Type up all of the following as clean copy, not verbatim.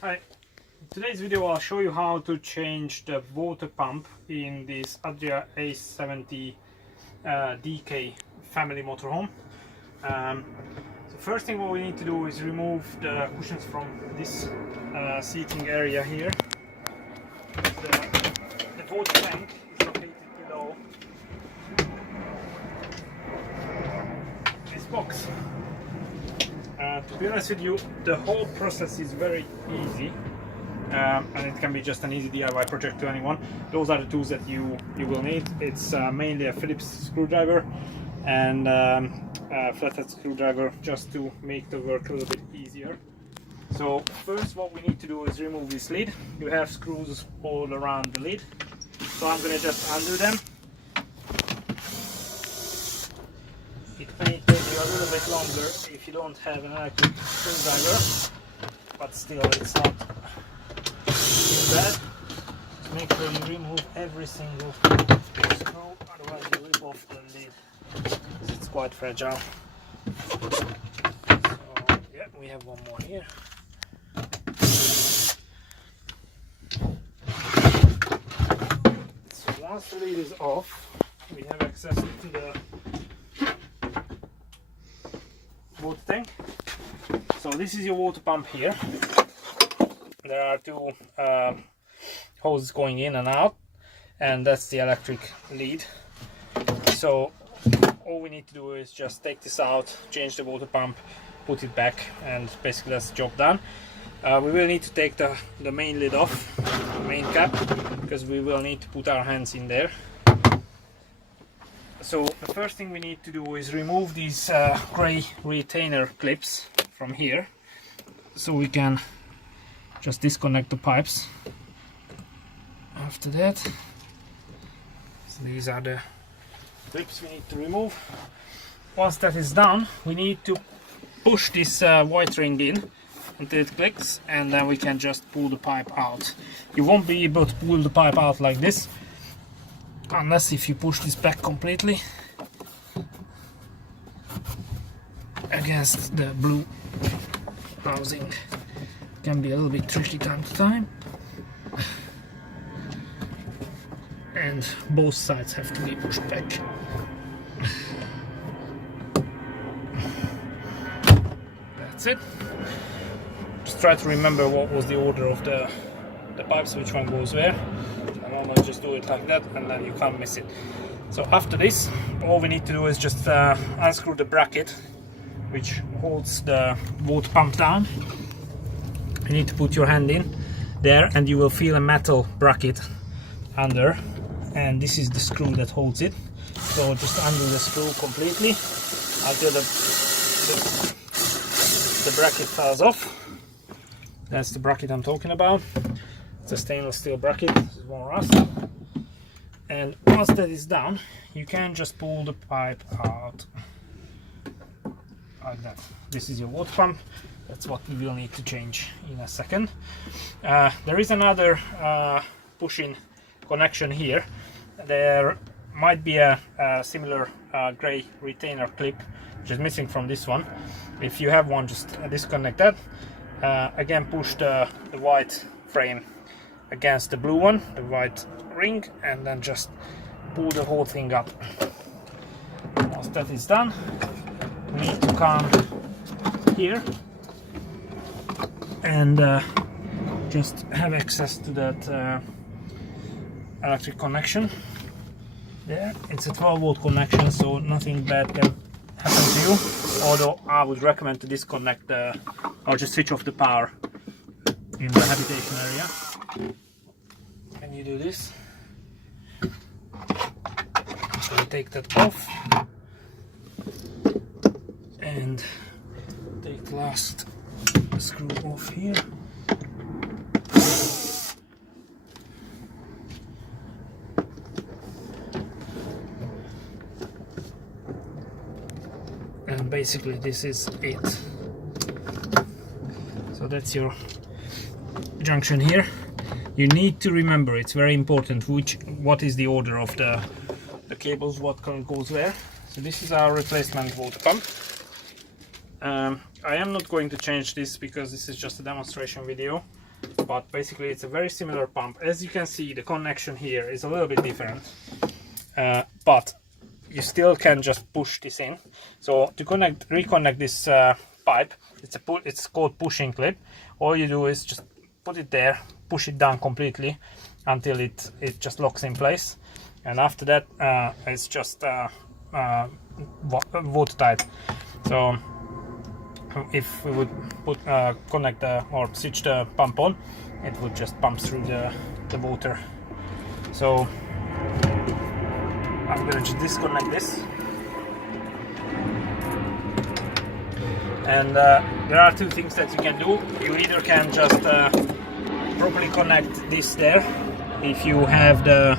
Hi, in today's video I'll show you how to change the water pump in this Adria A70DK family motorhome. So first thing what we need to do is remove the cushions from this seating area here. The water tank is located below this box. To be honest with you, the whole process is very easy, and it can be just an easy DIY project to anyone. Those are the tools that you will need. It's mainly a Phillips screwdriver and a flathead screwdriver, just to make the work a little bit easier. So first what we need to do is remove this lid. You have screws all around the lid, so I'm going to just undo them. It may take you a little bit longer if you don't have an electric screwdriver, but still it's not too bad. Just make sure you remove every single screw, otherwise you rip off the lid, because it's quite fragile. So yeah, we have one more here. So once the lid is off, we have access to the water tank. So this is your water pump here. There are two hoses going in and out, and that's the electric lead. So all we need to do is just take this out, change the water pump, put it back, and basically that's the job done. We will need to take the main lid off, the main cap, because we will need to put our hands in there. So the first thing we need to do is remove these grey retainer clips from here, so we can just disconnect the pipes. After that, so these are the clips we need to remove. Once that is done, we need to push this white ring in until it clicks, and then we can just pull the pipe out. You won't be able to pull the pipe out like this unless if you push this back completely against the blue housing. It can be a little bit tricky time to time, and both sides have to be pushed back. That's it. Just try to remember what was the order of the pipes, which one goes where. I normally just do it like that, and then you can't miss it. So after this, all we need to do is just unscrew the bracket which holds the water pump down. You need to put your hand in there, and you will feel a metal bracket under, and this is the screw that holds it. So just undo the screw completely until the bracket falls off. That's the bracket I'm talking about. It's a stainless steel bracket. This is one rust. And once that is done, you can just pull the pipe out like that. This is your water pump. That's what we will need to change in a second. There is another push-in connection here. There might be a similar grey retainer clip which is missing from this one. If you have one, just disconnect that. Again, push the white frame against the blue one, the white ring, and then just pull the whole thing up. Once that is done, we need to come here and just have access to that electric connection. There, it's a 12-volt connection, so nothing bad can happen to you, although I would recommend to disconnect or just switch off the power in the habitation area. And you do this, so take that off and take the last screw off here. And basically this is it. So that's your junction here. You need to remember, it's very important, what is the order of the cables, what goes where. So this is our replacement water pump. I am not going to change this because this is just a demonstration video. but basically it's a very similar pump. As you can see, the connection here is a little bit different, but you still can just push this in. So to reconnect this pipe, it's called pushing clip. All you do is just put it there, push it down completely until it just locks in place, and after that it's just watertight. So if we would connect or switch the pump on, it would just pump through the water. So I'm going to just disconnect this, and there are two things that you can do. You either can just properly connect this there if you have the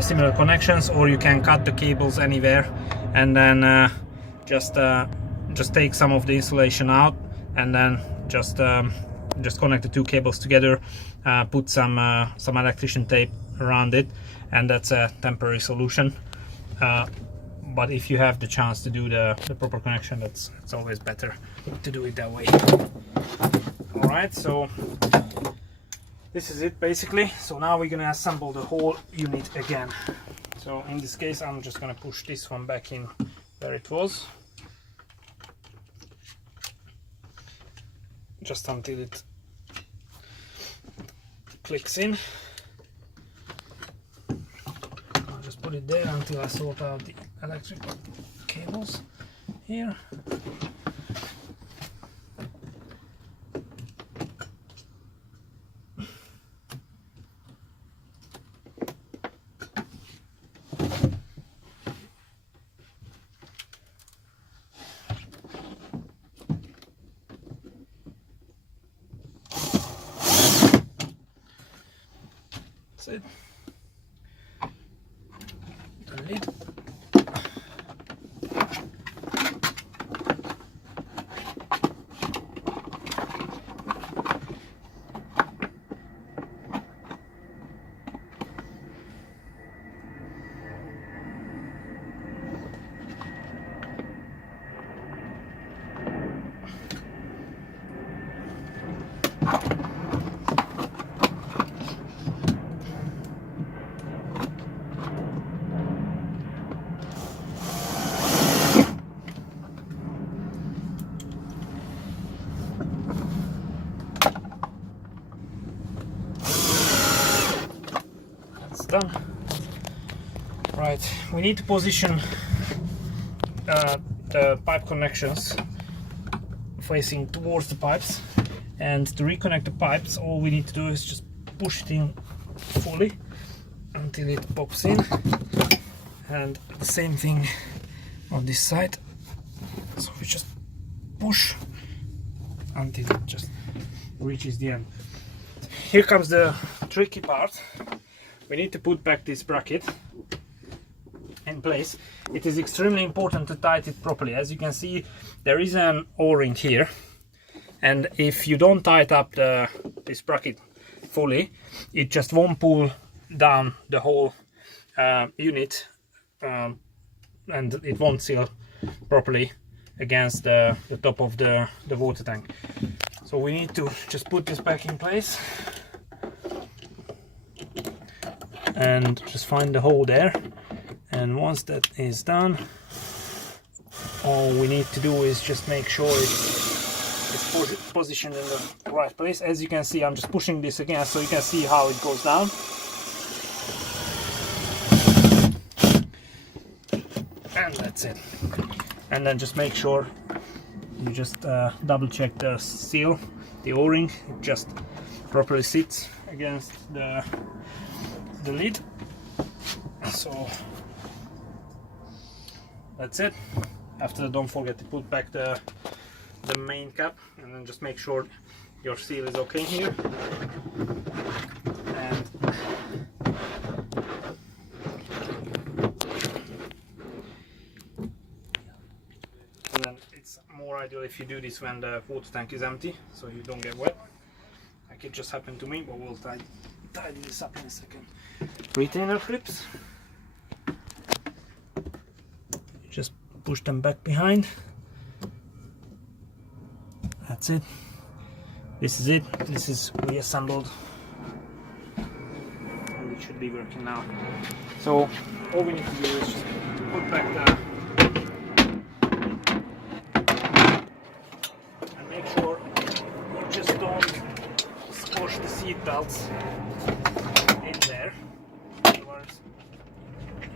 similar connections, or you can cut the cables anywhere and then just take some of the insulation out, and then just connect the two cables together, put some electrician tape around it, and that's a temporary solution. But if you have the chance to do the proper connection, it's always better to do it that way. Alright, so this is it basically. So now we're gonna assemble the whole unit again. So in this case, I'm just gonna push this one back in where it was, just until it clicks in. I'll just put it there until I sort out the electrical cables here. That's it. The lid. Done. Right, we need to position the pipe connections facing towards the pipes, and to reconnect the pipes, all we need to do is just push it in fully until it pops in, and the same thing on this side. So we just push until it just reaches the end. Here comes the tricky part. We need to put back this bracket in place. It is extremely important to tighten it properly. As you can see, there is an O-ring here, and if you don't tighten up this bracket fully, it just won't pull down the whole unit, and it won't seal properly against the top of the water tank. So we need to just put this back in place and just find the hole there, and once that is done, all we need to do is just make sure it's positioned in the right place. As you can see, I'm just pushing this again so you can see how it goes down. And that's it. And then just make sure you just double check the seal, the O-ring, it just properly sits against the lid. So that's it. After that, don't forget to put back the main cap, and then just make sure your seal is okay here. And then it's more ideal if you do this when the water tank is empty, so you don't get wet, like it just happened to me, but we'll tidy this up in a second. Retainer clips, just push them back behind. That's it. This is it. This is reassembled. And it should be working now. So all we need to do is just put back the and make sure you just don't squash the seat belts in there. Otherwise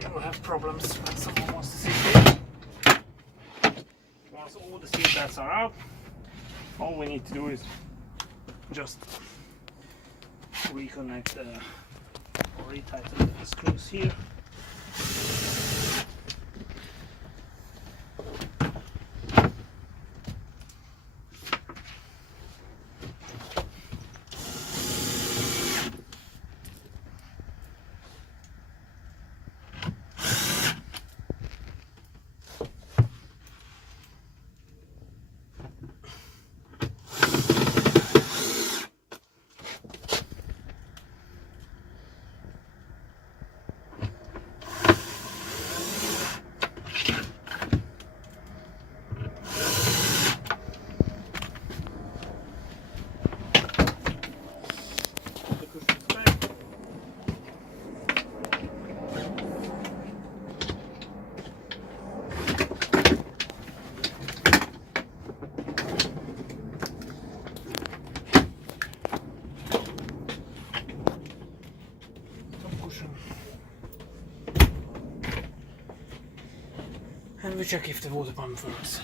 you will have problems when someone wants to sit here. Once all the seat belts are out, all we need to do is just reconnect or retighten the screws here. And we check if the water pump works.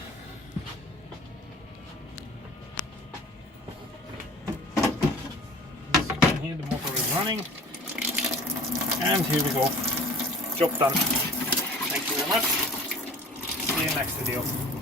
As you can hear, the motor is running. And here we go. Job done. Thank you very much. See you next video.